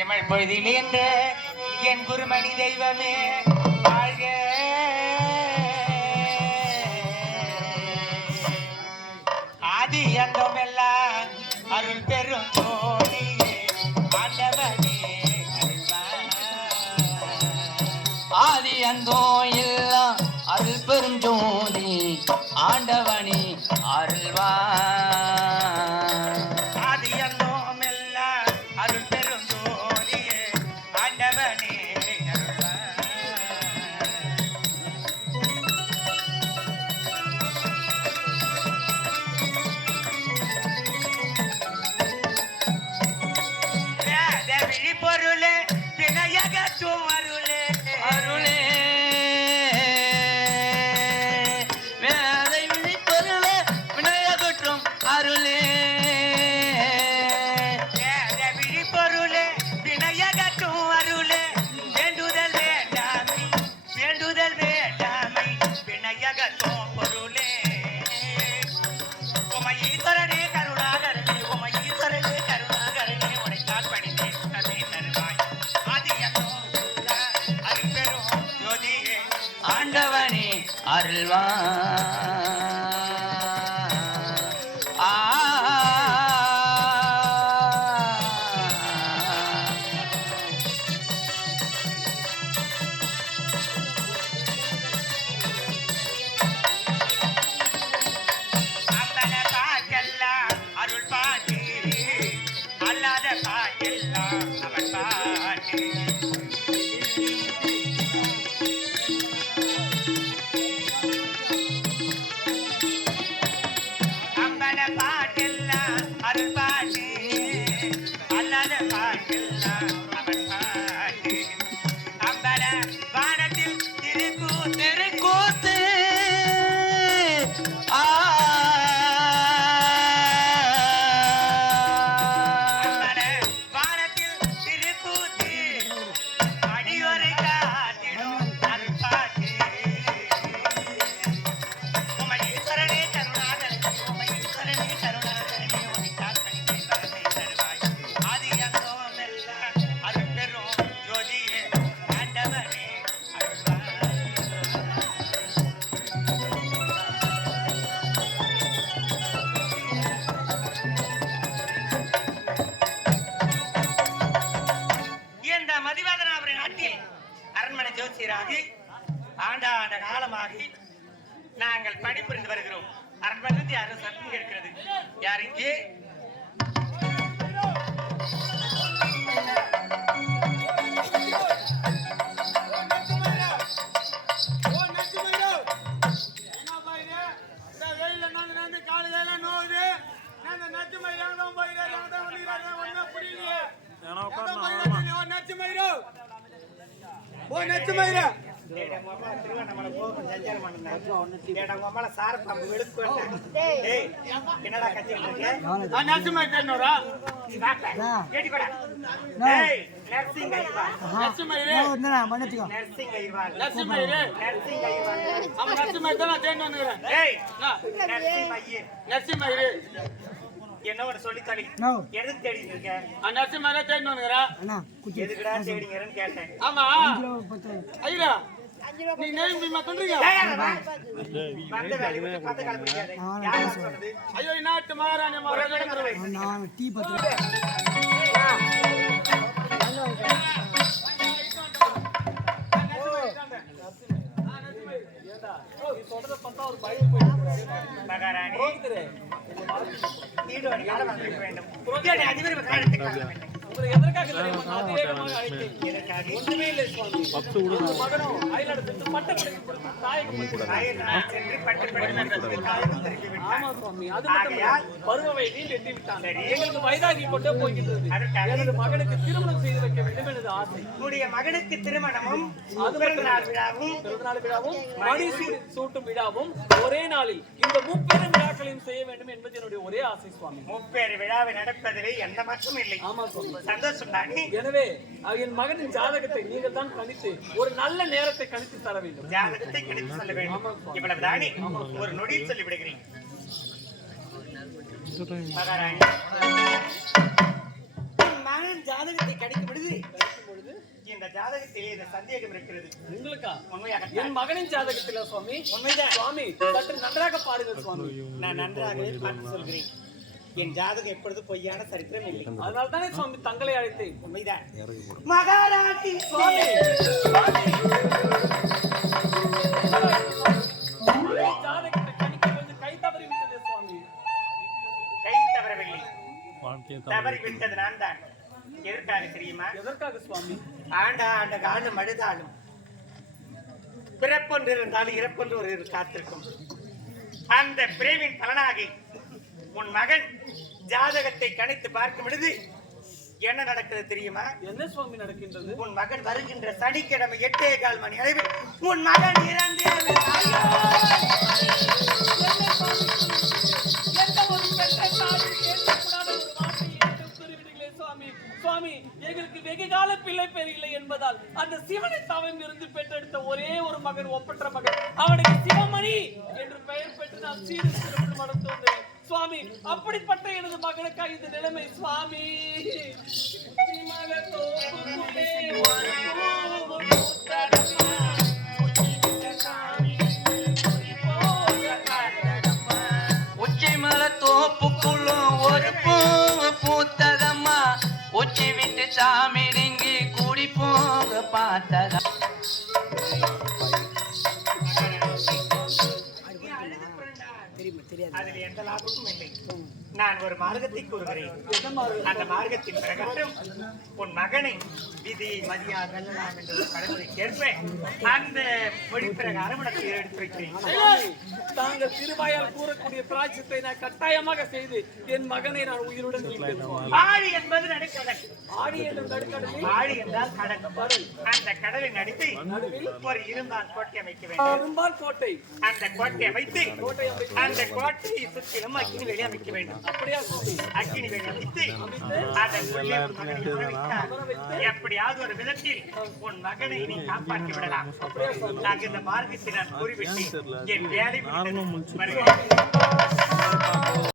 எமல் பொழுதில் என்று என் குருமணி தெய்வமே வாழ்க. ஆதி அந்தமெல்லாம் அருள் பெரும் ஜோதியே ஆண்டவனே ஆதி அந்தோ எல்லாம் அருள் பெரும் ஜோதி ஆண்டவனே அருள்வா. அருள்வா. ஆண்டாண்ட காலமாகி நாங்கள் பணிபுரிந்து வருகிறோம். அரண்மனை அரசு சட்டம் இருக்கிறது. யார் இங்கே? என்னடா என்ன சொல்லி தலி எதுக்கு தேடிட்டு இருக்க? எதுக்குடா தேடிங்கன்னு கேட்டேன். ஆமா ஐயா நீ நேம் பீமா பண்றீங்க? வந்த வேலை விட்டு பத்த கால பிடிக்காதே. யார் சொன்னது? ஐயோ நாட்டு மகாராணி மகாராணி நான் டீ பத்து மகாராணி நீடோடி யார வந்து வேண்டும். புரோகியாடி அதிபர் காரணத்துக்கு வேண்டும். உங்களை எதற்காக தெரியுமா? நான் அதிவேகமாக அழைத்தேன். எதற்காக? ஒன்றுமே இல்லை சுவாமி. மகனோ அயலாடு சென்று பட்டப்படிப்பு கொடுத்து தாயகம் சென்று பட்டப்படிப்பு தாயகம் திருப்பி விட்டார். ஆமா சுவாமி. அது மட்டும் பருவ வயதில் எட்டி விட்டான். எங்களுக்கு வயதாகி கொண்டே போகின்றது. எனது மகனுக்கு திருமணம் செய்து வைக்க வேண்டும் எனது ஆசை. உங்களுடைய மகனுக்கு திருமணமும் பிறந்தநாள் விழாவும் மணி சூட்டும் விழாவும் ஒரே நாளில் இந்த முப்பெரும் விழாக்களையும் செய்ய வேண்டும் என்பது என்னுடைய ஒரே ஆசை சுவாமி. முப்பெரு விழாவை நடப்பதிலே எந்த மாற்றமும் இல்லை. ஆமா சுவாமி. சந்தோஷம் தானே? எனவே என் மகனின் ஜாதகத்தை நீங்கள் தான் கணித்து ஒரு நல்ல நேரத்தை கணித்து தர வேண்டும். ஜாதகத்தை கணித்து சொல்ல வேண்டும். இவ்வளவு தானே? ஒரு நொடியில் சொல்லி விடுகிறேன். மகாராணி மகன் ஜாதகத்தை கணிக்கும் பொழுது இந்த ஜாதகத்திலே இந்த சந்தேகம் இருக்கிறது. உங்களுக்கா? உண்மையாக என் மகனின் ஜாதகத்தில சுவாமி. உண்மைதான் சுவாமி சற்று நன்றாக பாருங்கள் சுவாமி. நான் நன்றாகவே பார்த்து சொல்கிறேன். என் ஜாதகம் எப்பொழுது பொய்யான சரித்திரம் இல்லை. அதனால தானே சுவாமி தங்களை அழைத்தேன். உண்மைதான் மகாராணி. சுவாமி ஜாதகத்தை கணிக்க கொஞ்சம் கை தவறி விட்டது சுவாமி. கை தவறவில்லை, தவறி விட்டது நான் தான். எதற்காக தெரியுமா? எதற்காக சுவாமி? ஆண்ட காலம் அழுதாலும் பிறப்பொன்று இருந்தாலும் இறப்பொன்று ஒரு காத்திருக்கும். அந்த பிறவின் பலனாகி உன் மகன் ஜாதகத்தை கணித்து பார்க்கும் பொழுது என்ன நடக்கிறது தெரியுமா? என்ன சுவாமி நடக்கின்றது? உன் மகன் வருகின்ற சனிக்கிழமை 8:15 மணி அளவில் உன் மகன் இறந்து சுவாமி எங்களுக்கு வெகு கால பிள்ளை பேர் இல்லை என்பதால் அந்த சிவனை தவம் இருந்து பெற்றெடுத்த ஒரே ஒரு மகன், ஒப்பற்ற மகன், அவனுக்கு சிவமணி என்று பெயர் பெற்று நான் சீடு சிறப்பு வளர்த்து வந்தேன் சுவாமி. அப்படிப்பட்ட எனது மகனுக்காக இந்த நிலைமை சுவாமி. உச்சிமல தோப்புக்குள்ள ஒரு பூ பூத்ததம்மா, உச்சி விட்டு சாமி நீங்கி கூடி போக பார்த்ததா. அதில் எந்த லாபமும் இல்லை. நான் ஒரு மார்க்கத்தை கூறுகிறேன். அந்த மார்க்கத்தின் பிரகாரம் உன் மகனை விதி மதியா வெல்லலாம் என்ற கடவுளை கேட்பேன். அந்த மொழி பிரகாரம் உனக்கு எடுத்து வைக்கிறேன். தாங்கள் திருவாயால் கூறக்கூடிய பிராய்ச்சித்தை நான் கட்டாயமாக செய்து என் மகனை நான் உயிருடன் மீட்பேன். ஆழி என்பது நடுக்கடல். ஆழி என்ற நடுக்கடலில் ஆழி என்றால் கடல். அந்த கடலின் நடுவில் ஒரு இரும்பால் கோட்டை அமைக்க வேண்டும். இரும்பால் கோட்டை. அந்த கோட்டை அமைத்து அந்த கோட்டையை சுற்றிலும் அக்கினி வேலி அமைக்க வேண்டும். அப்படியா சுவாமி? அக்கினி வேலி அமைத்து அதற்குள்ளே உன் மகனை உறவிட்டால் எப்படியாவது ஒரு விதத்தில் உன் மகனை நீ காப்பாற்றி விடலாம். நாங்கள் இந்த மார்க்கத்தை நான் கூறிவிட்டு என் வேலை வருகிறேன்.